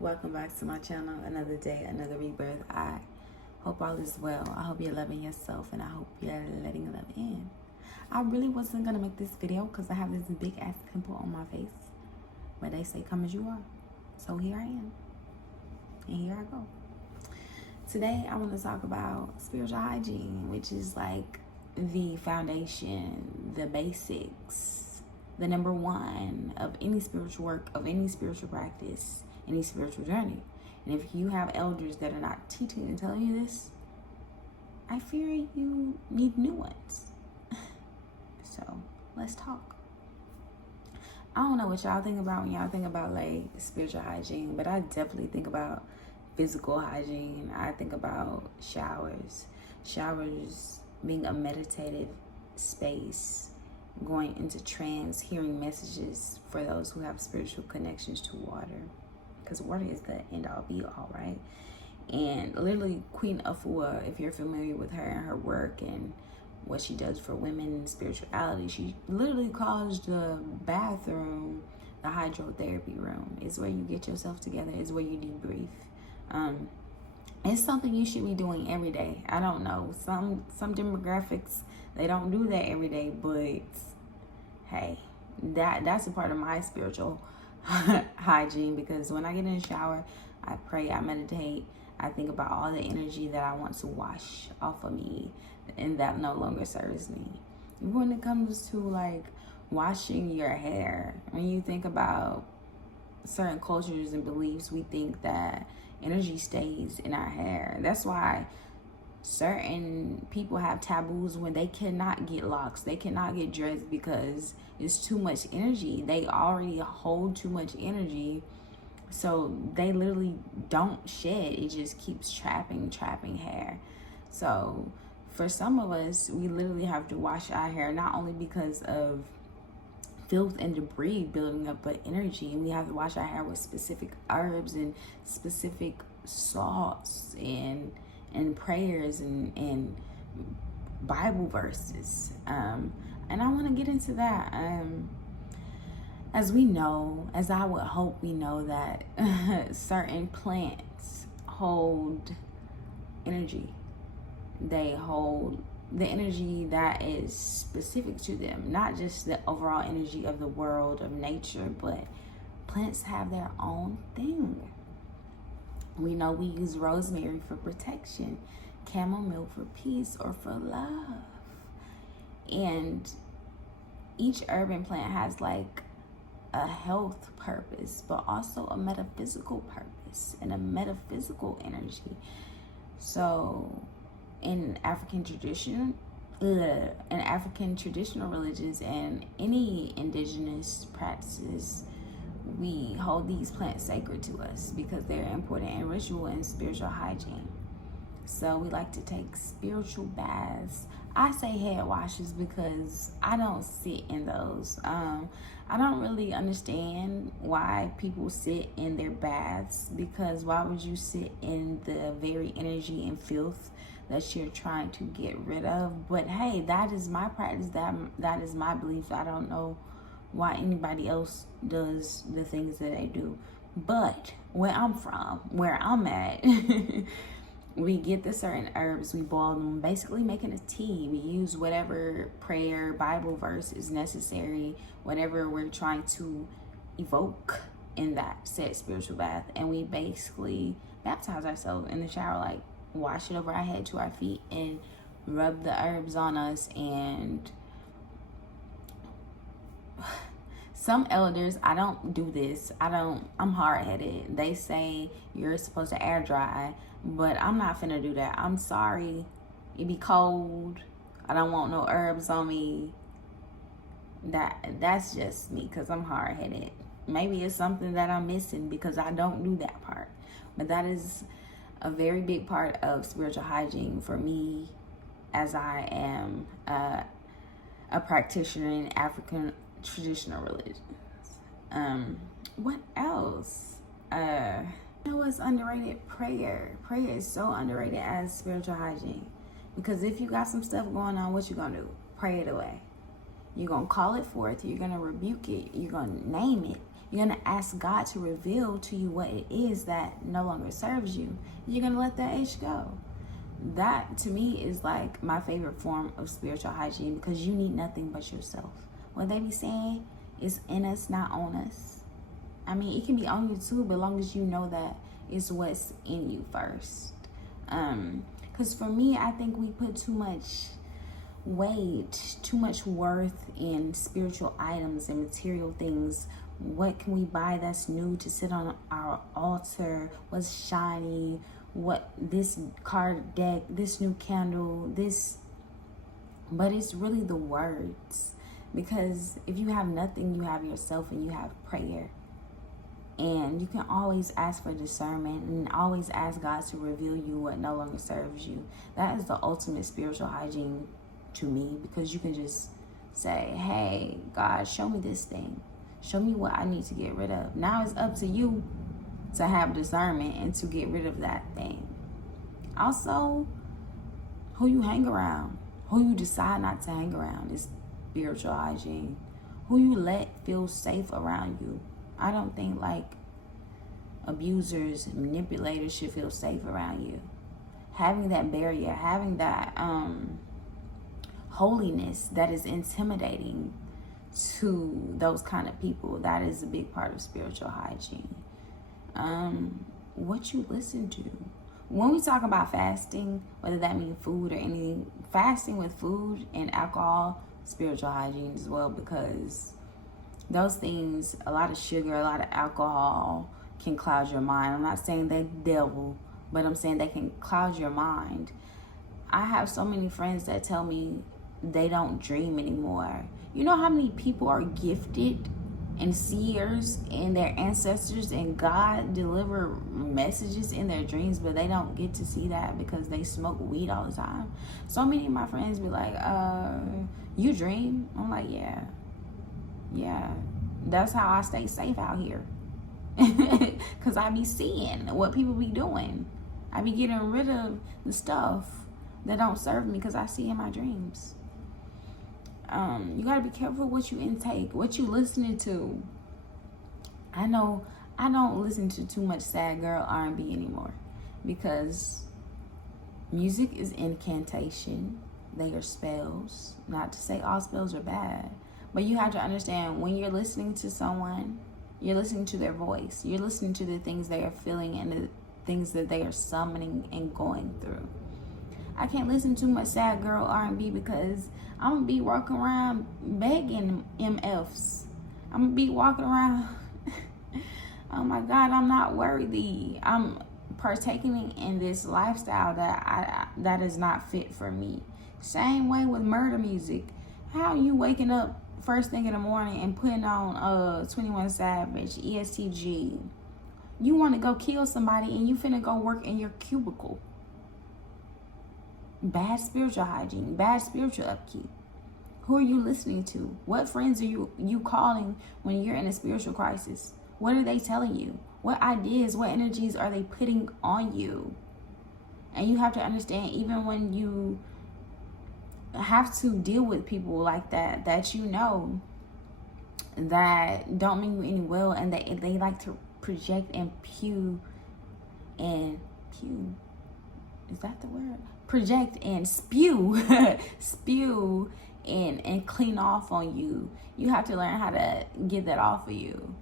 Welcome back to my channel. Another day, another rebirth. I hope all is well. I hope you're loving yourself and I hope you're letting love in. I really wasn't going to make this video because I have this big ass pimple on my face. But they say come as you are. So here I am. And here I go. Today I want to talk about spiritual hygiene, which is like the foundation, the basics, the number one of any spiritual work, of any spiritual practice, any spiritual journey. And if you have elders that are not teaching and telling you this, I fear you need new ones. So let's talk. I don't know what y'all think about when y'all think about like spiritual hygiene, but I definitely think about physical hygiene. I think about showers being a meditative space, going into trance, hearing messages for those who have spiritual connections to water, because water is the end all be all, right? And literally Queen Afua, if you're familiar with her and her work and what she does for women in spirituality, she literally calls the bathroom the hydrotherapy room. It's where you get yourself together. It's where you debrief. It's something you should be doing every day. I don't know, some demographics, they don't do that every day, but hey, that's a part of my spiritual hygiene, because when I get in the shower, I pray, I meditate, I think about all the energy that I want to wash off of me and that no longer serves me. When it comes to like washing your hair, when you think about certain cultures and beliefs, we think that energy stays in our hair. That's why certain people have taboos when they cannot get locks, they cannot get dreads, because it's too much energy. They already hold too much energy, so they literally don't shed. It just keeps trapping hair. So for some of us, we literally have to wash our hair, not only because of filth and debris building up, but energy. And we have to wash our hair with specific herbs and specific salts and prayers and Bible verses. And I want to get into that. As we know, as I would hope we know, that certain plants hold energy. They hold the energy that is specific to them, not just the overall energy of the world, of nature, but plants have their own thing. We know we use rosemary for protection, chamomile for peace or for love. And each urban plant has like a health purpose, but also a metaphysical purpose and a metaphysical energy. So in African traditional religions and any indigenous practices, we hold these plants sacred to us because they're important in ritual and spiritual hygiene. So we like to take spiritual baths. I say head washes because I don't sit in those. I don't really understand why people sit in their baths, because why would you sit in the very energy and filth that you're trying to get rid of? But hey, that is my practice, that is my belief. I don't know why anybody else does the things that they do. But where I'm from, where I'm at, we get the certain herbs, we boil them, basically making a tea. We use whatever prayer, Bible verse is necessary, whatever we're trying to evoke in that said spiritual bath, and we basically baptize ourselves in the shower, like wash it over our head to our feet and rub the herbs on us. And some elders, I don't do this, I'm hard-headed. They say you're supposed to air dry, but I'm not finna do that. I'm sorry, it be cold, I don't want no herbs on me. That's just me, because I'm hard-headed. Maybe it's something that I'm missing because I don't do that part, but that is a very big part of spiritual hygiene for me, as I am a practitioner in African traditional religions. What else? You know what's underrated? Prayer. Prayer is so underrated as spiritual hygiene, because if you got some stuff going on, what you gonna do? Pray it away. You're gonna call it forth. You're gonna rebuke it. You're gonna name it. You're going to ask God to reveal to you what it is that no longer serves you. You're going to let that ish go. That, to me, is like my favorite form of spiritual hygiene, because you need nothing but yourself. What they be saying is in us, not on us. I mean, it can be on you too, but as long as you know that it's what's in you first. Because for me, I think we put too much weight, too much worth in spiritual items and material things. What can we buy that's new to sit on our altar? What's shiny? What, this card deck, this new candle, this. But it's really the words. Because if you have nothing, you have yourself and you have prayer. And you can always ask for discernment and always ask God to reveal you what no longer serves you. That is the ultimate spiritual hygiene to me, because you can just say, hey, God, show me this thing. Show me what I need to get rid of. Now it's up to you to have discernment and to get rid of that thing. Also, who you hang around, who you decide not to hang around is spiritual hygiene. Who you let feel safe around you. I don't think like abusers, manipulators should feel safe around you. Having that barrier, having that holiness that is intimidating to those kind of people, that is a big part of spiritual hygiene. What you listen to. When we talk about fasting, whether that means food or anything, fasting with food and alcohol, spiritual hygiene as well, because those things, a lot of sugar, a lot of alcohol can cloud your mind. I'm not saying they devil, but I'm saying they can cloud your mind. I have so many friends that tell me they don't dream anymore. You know how many people are gifted and seers and their ancestors and God deliver messages in their dreams, but they don't get to see that because they smoke weed all the time. So many of my friends be like, you dream? I'm like, yeah. That's how I stay safe out here. Because I be seeing what people be doing. I be getting rid of the stuff that don't serve me because I see in my dreams. You got to be careful what you intake, what you listening to. I know I don't listen to too much sad girl R&B anymore, because music is incantation. They are spells. Not to say all spells are bad, but you have to understand, when you're listening to someone, you're listening to their voice. You're listening to the things they are feeling and the things that they are summoning and going through. I can't listen to much sad girl R&B because I'm going to be walking around begging MFs. I'm going to be walking around, oh my God, I'm not worthy. I'm partaking in this lifestyle that is not fit for me. Same way with murder music. How you waking up first thing in the morning and putting on 21 Savage, ESTG? You want to go kill somebody and you finna go work in your cubicle. Bad spiritual hygiene, bad spiritual upkeep. Who are you listening to? What friends are you calling when you're in a spiritual crisis? What are they telling you? What ideas, what energies are they putting on you? And you have to understand, even when you have to deal with people like that you know that don't mean you any well, and they like to project and is that the word? Project and spew and clean off on you. You have to learn how to get that off of you.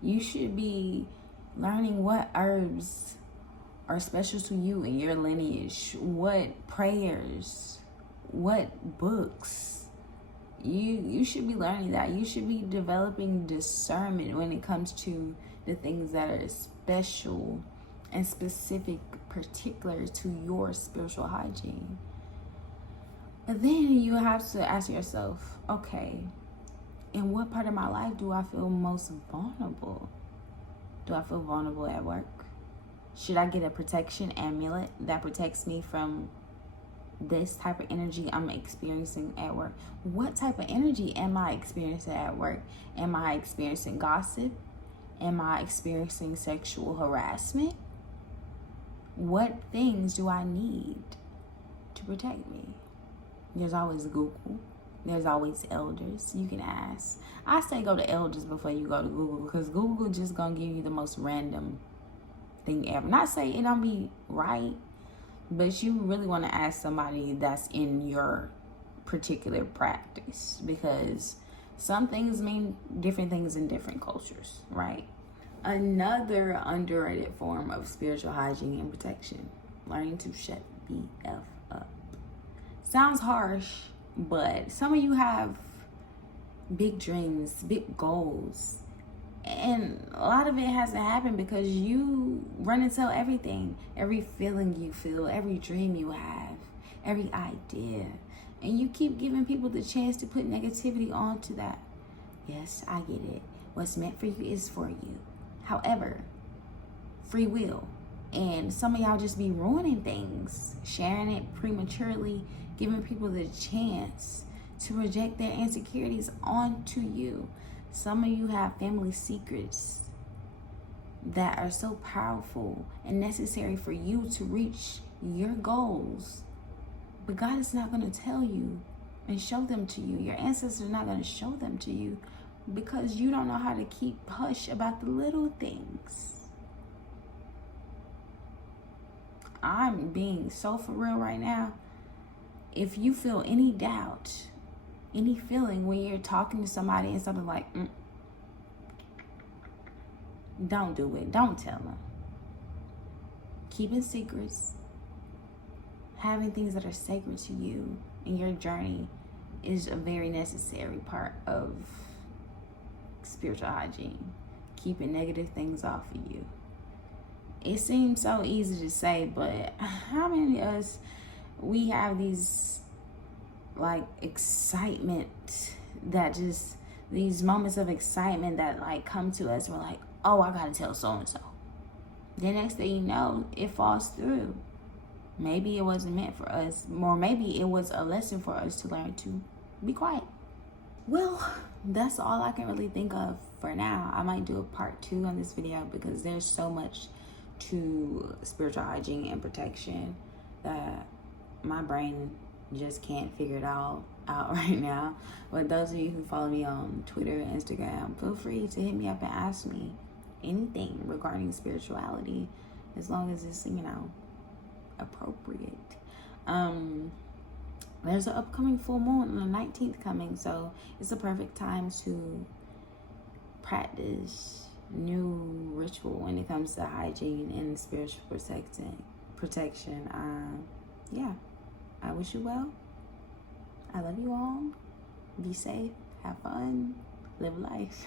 You should be learning what herbs are special to you in your lineage, what prayers, what books. You should be learning that. You should be developing discernment when it comes to the things that are special and specific, particular to your spiritual hygiene. But then you have to ask yourself, okay, in what part of my life do I feel most vulnerable? Do I feel vulnerable at work? Should I get a protection amulet that protects me from this type of energy I'm experiencing at work? What type of energy am I experiencing at work? Am I experiencing gossip? Am I experiencing sexual harassment? What things do I need to protect me? There's always Google. There's always elders. You can ask. I say go to elders before you go to Google, because Google just gonna give you the most random thing ever. Not say it don't be right, but you really want to ask somebody that's in your particular practice, because some things mean different things in different cultures, right? Another underrated form of spiritual hygiene and protection: learning to shut BF up. Sounds harsh, but some of you have big dreams, big goals, and a lot of it hasn't happened because you run and tell everything, every feeling you feel, every dream you have, every idea, and you keep giving people the chance to put negativity onto that. Yes, I get it. What's meant for you is for you. However, free will. And some of y'all just be ruining things, sharing it prematurely, giving people the chance to project their insecurities onto you. Some of you have family secrets that are so powerful and necessary for you to reach your goals, but God is not going to tell you and show them to you. Your ancestors are not going to show them to you because you don't know how to keep hush about the little things. I'm being so for real right now. If you feel any doubt, any feeling when you're talking to somebody and something like, don't do it. Don't tell them. Keeping secrets, having things that are sacred to you in your journey is a very necessary part of spiritual hygiene. Keeping negative things off of you. It seems so easy to say, but how many of us, we have these like excitement that just, these moments of excitement that like come to us. We're like, oh, I gotta tell so and so. The next thing you know, it falls through. Maybe it wasn't meant for us, or maybe it was a lesson for us to learn to be quiet. Well, that's all I can really think of for now. I might do a part 2 on this video because there's so much to spiritual hygiene and protection that my brain just can't figure it all out right now. But those of you who follow me on Twitter and Instagram, feel free to hit me up and ask me anything regarding spirituality, as long as it's, appropriate. There's an upcoming full moon on the 19th coming, so it's a perfect time to practice new ritual when it comes to hygiene and spiritual protection. Yeah, I wish you well. I love you all. Be safe, have fun, live life.